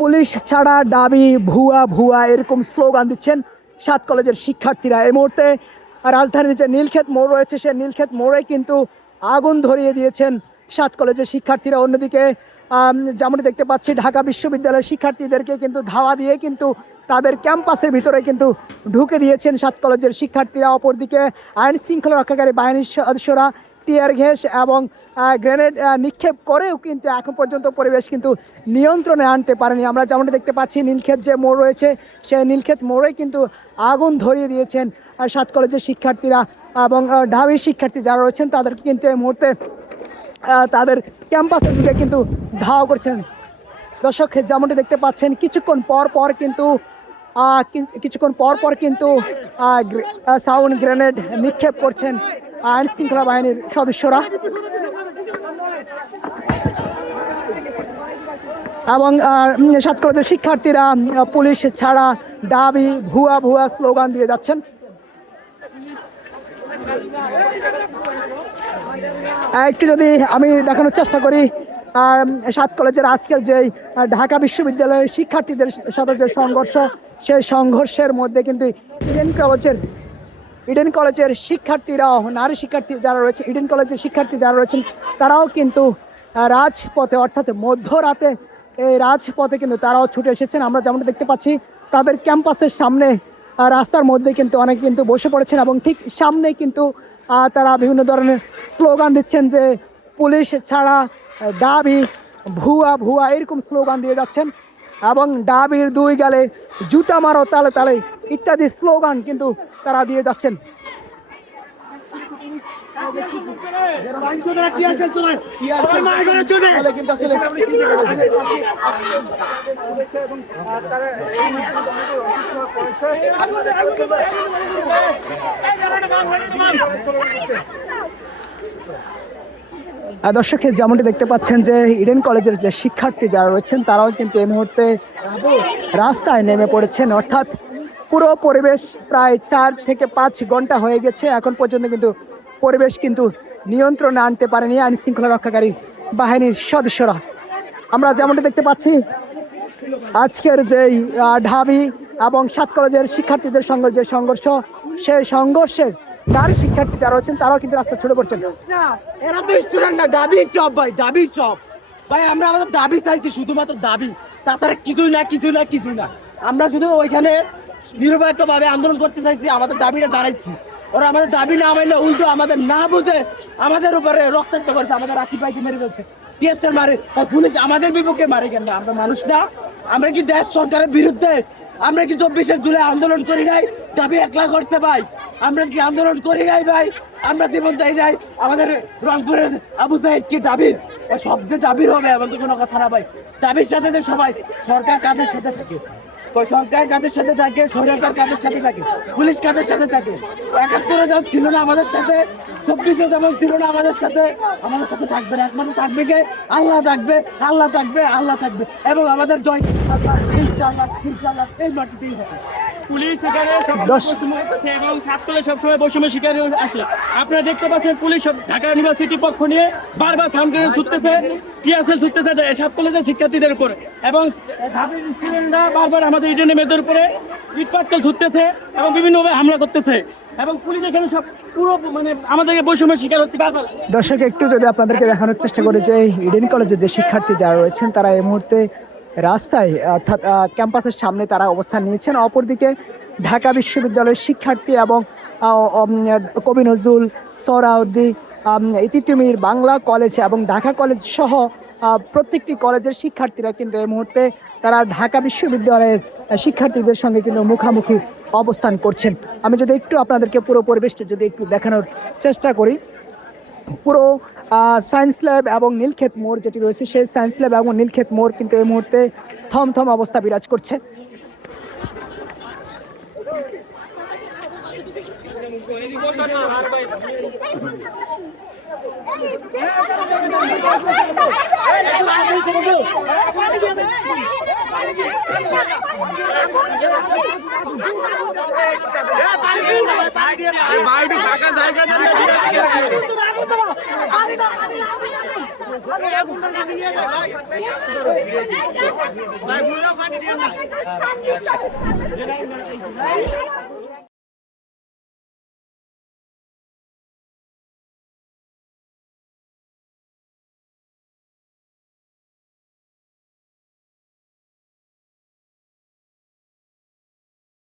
Police ছাড়া দাবি ভুয়া ভুয়া এরকম স্লোগান দিচ্ছেন 7 কলেজের শিক্ষার্থীরা। এই মুহূর্তে রাজধানীর যে নীলক্ষেত মোড় রয়েছে সেই নীলক্ষেত মোড়ে কিন্তু আগুন ধরিয়ে দিয়েছেন 7 কলেজের শিক্ষার্থীরা। অন্যদিকে যেমনটি দেখতে পাচ্ছি ঢাকা বিশ্ববিদ্যালয়ের শিক্ষার্থীদেরকে কিন্তু ধাওয়া দিয়ে কিন্তু তাদের ক্যাম্পাসের ভিতরে কিন্তু ঢুকে দিয়েছেন 7 কলেজের শিক্ষার্থীরা। অপরদিকে আইন শৃঙ্খলা রক্ষাকারী বাহিনীর সদস্যরা টিয়ার গ্যাস এবং গ্রেনেড নিক্ষেপ করেও কিন্তু এখন পর্যন্ত পরিবেশ কিন্তু নিয়ন্ত্রণে আনতে পারেনি। আমরা যেমনটি দেখতে পাচ্ছি নীলক্ষেত যে মোড় রয়েছে সেই নীলক্ষেত মোড়ে কিন্তু আগুন ধরিয়ে দিয়েছেন 7 কলেজের শিক্ষার্থীরা এবং ঢাবির শিক্ষার্থী যারা রয়েছেন তাদেরকে কিন্তু এই মুহূর্তে তাদের ক্যাম্পাসের দিকে কিন্তু ধাওয়া করছেন। দর্শক যেমনটি দেখতে পাচ্ছেন কিছুক্ষণ পর পর কিন্তু সাউন্ড গ্রেনেড নিক্ষেপ করছেন আইন শৃঙ্খলা বাহিনীর সদস্যরা এবং 7 কলেজের শিক্ষার্থীরা পুলিশ ছাড়া দাবি ভুয়া ভুয়া স্লোগান দিয়ে যাচ্ছেন। একটু যদি আমি দেখানোর চেষ্টা করি 7 কলেজের আজকের যে ঢাকা বিশ্ববিদ্যালয়ের শিক্ষার্থীদের সাথে যে সংঘর্ষ সেই সংঘর্ষের মধ্যে কিন্তু ইডেন কলেজের শিক্ষার্থীরাও নারী শিক্ষার্থী যারা রয়েছে ইডেন কলেজের শিক্ষার্থী যারা রয়েছেন তারাও কিন্তু রাজপথে অর্থাৎ মধ্যরাতে এই রাজপথে কিন্তু তারাও ছুটে এসেছেন। আমরা যেমন দেখতে পাচ্ছি তাদের ক্যাম্পাসের সামনে রাস্তার মধ্যে কিন্তু অনেকে কিন্তু বসে পড়েছেন এবং ঠিক সামনে কিন্তু তারা বিভিন্ন ধরনের স্লোগান দিচ্ছেন যে পুলিশ ছাড়া দাবি ভুয়া ভুয়া এরকম স্লোগান দিয়ে যাচ্ছেন এবং দাবির 2 গালে জুতা মারো তালে তালে ইত্যাদি স্লোগান কিন্তু তারা দিয়ে যাচ্ছেন। দর্শক যেমনটি দেখতে পাচ্ছেন যে ইডেন কলেজের যে শিক্ষার্থী যারা রয়েছেন তারাও কিন্তু এই মুহূর্তে রাস্তায় নেমে পড়েছেন। অর্থাৎ পুরো পরিবেশ প্রায় 4 থেকে 5 ঘন্টা হয়ে গেছে, এখন পর্যন্ত কিন্তু পরিবেশ কিন্তু নিয়ন্ত্রণে আনতে পারেনি আইন শৃঙ্খলা রক্ষাকারী বাহিনীর সদস্যরা। আমরা যেমনটি দেখতে পাচ্ছি আজকের যেই ঢাবি এবং 7 কলেজের শিক্ষার্থীদের সঙ্গে যে সংঘর্ষ সেই সংঘর্ষের নারী শিক্ষার্থী যারা রয়েছেন তারাও কিন্তু রাস্তা ছুটে পড়ছেন। এরা তো স্টুডেন্ট না, দাবি চপ ভাই, দাবি চপ ভাই। আমরা আমাদের দাবি চাইছি, শুধুমাত্র দাবি, তাছাড়া কিছুই না। আমরা শুধু ওইখানে নিরপেক্ষভাবে আন্দোলন করতে চাইছি, আমাদের দাবিটা জানাইছি। ওরা আমাদের দাবি না মানলে উল্টো আমাদের না বুঝে আমাদের উপরে রক্তাক্ত করেছে, আমাদের রাখি পাইতে মেরে ফেলছে, টিএসএর মারে, পুলিশ আমাদের বিপক্ষে মারে। কেন আমরা মানুষ না? আমরা কি দেশ সরকারের বিরুদ্ধে? আমরা কি 24শে জুলাই আন্দোলন করি নাই? দাবি একলা করছে ভাই। আমরা কি আন্দোলন করি নাই ভাই? আমরা জীবন দেয় নাই। আমাদের রংপুরের আবু সাইদ কি দাবির? সব যে দাবির হবে এমন তো কোনো কথা না ভাই। দাবির সাথে যে সবাই, সরকার কাদের সাথে থাকে? সরকার কাদের সাথে থাকে? স্বৈরাচার কাদের সাথে থাকে? পুলিশ কাদের সাথে থাকে? 71-এ যেমন ছিল না আমাদের সাথে, 24-এ যেমন ছিল না আমাদের সাথে থাকবে না। একমাত্র থাকবে কে? আল্লাহ থাকবে এবং আমাদের জয় ইনশাআল্লাহ এই মাটিতেই হবে। পুলিশ এখানে সবসময় এবং 7 কলেজ সবসময় বৈষম্য শিকার আসে। আপনারা দেখতে পাচ্ছেন পুলিশ ঢাকা ইউনিভার্সিটি পক্ষ নিয়ে বারবার সাউন্ড গ্রেনেড ছুটতেছে, টিয়ারশেল ছুটতেছে 7 কলেজের শিক্ষার্থীদের উপর এবং ঢাকার স্টুডেন্টরা বারবার আমাদের ইডেন মেয়েদের উপরে ইট পাটকেল ছুটতেছে এবং বিভিন্নভাবে হামলা করতেছে এবং পুলিশ এখানে সব পুরো আমাদেরকে বৈষম্য শিকার হচ্ছে বারবার। দর্শক একটু যদি আপনাদেরকে দেখানোর চেষ্টা করি যে ইডেন কলেজের যে শিক্ষার্থী যারা রয়েছেন তারা এই মুহূর্তে রাস্তায় অর্থাৎ ক্যাম্পাসের সামনে তারা অবস্থান নিয়েছেন। অপরদিকে ঢাকা বিশ্ববিদ্যালয়ের শিক্ষার্থী এবং কবি নজরুল, সোহরাওয়ার্দী, তিতুমির বাংলা কলেজ এবং ঢাকা কলেজ সহ প্রত্যেকটি কলেজের শিক্ষার্থীরা কিন্তু এই মুহূর্তে তারা ঢাকা বিশ্ববিদ্যালয়ের শিক্ষার্থীদের সঙ্গে কিন্তু মুখোমুখি অবস্থান করছেন। আমি যদি একটু আপনাদেরকে পুরো পরিবেশটা যদি একটু দেখানোর চেষ্টা করি, পুরো সায়েন্স ল্যাব এবং নীলক্ষেত মোড় যেটি রয়েছে সেই সায়েন্স ল্যাব এবং নীলক্ষেত মোড় কিন্তু এই মুহূর্তে থমথম অবস্থা বিরাজ করছে। ভাই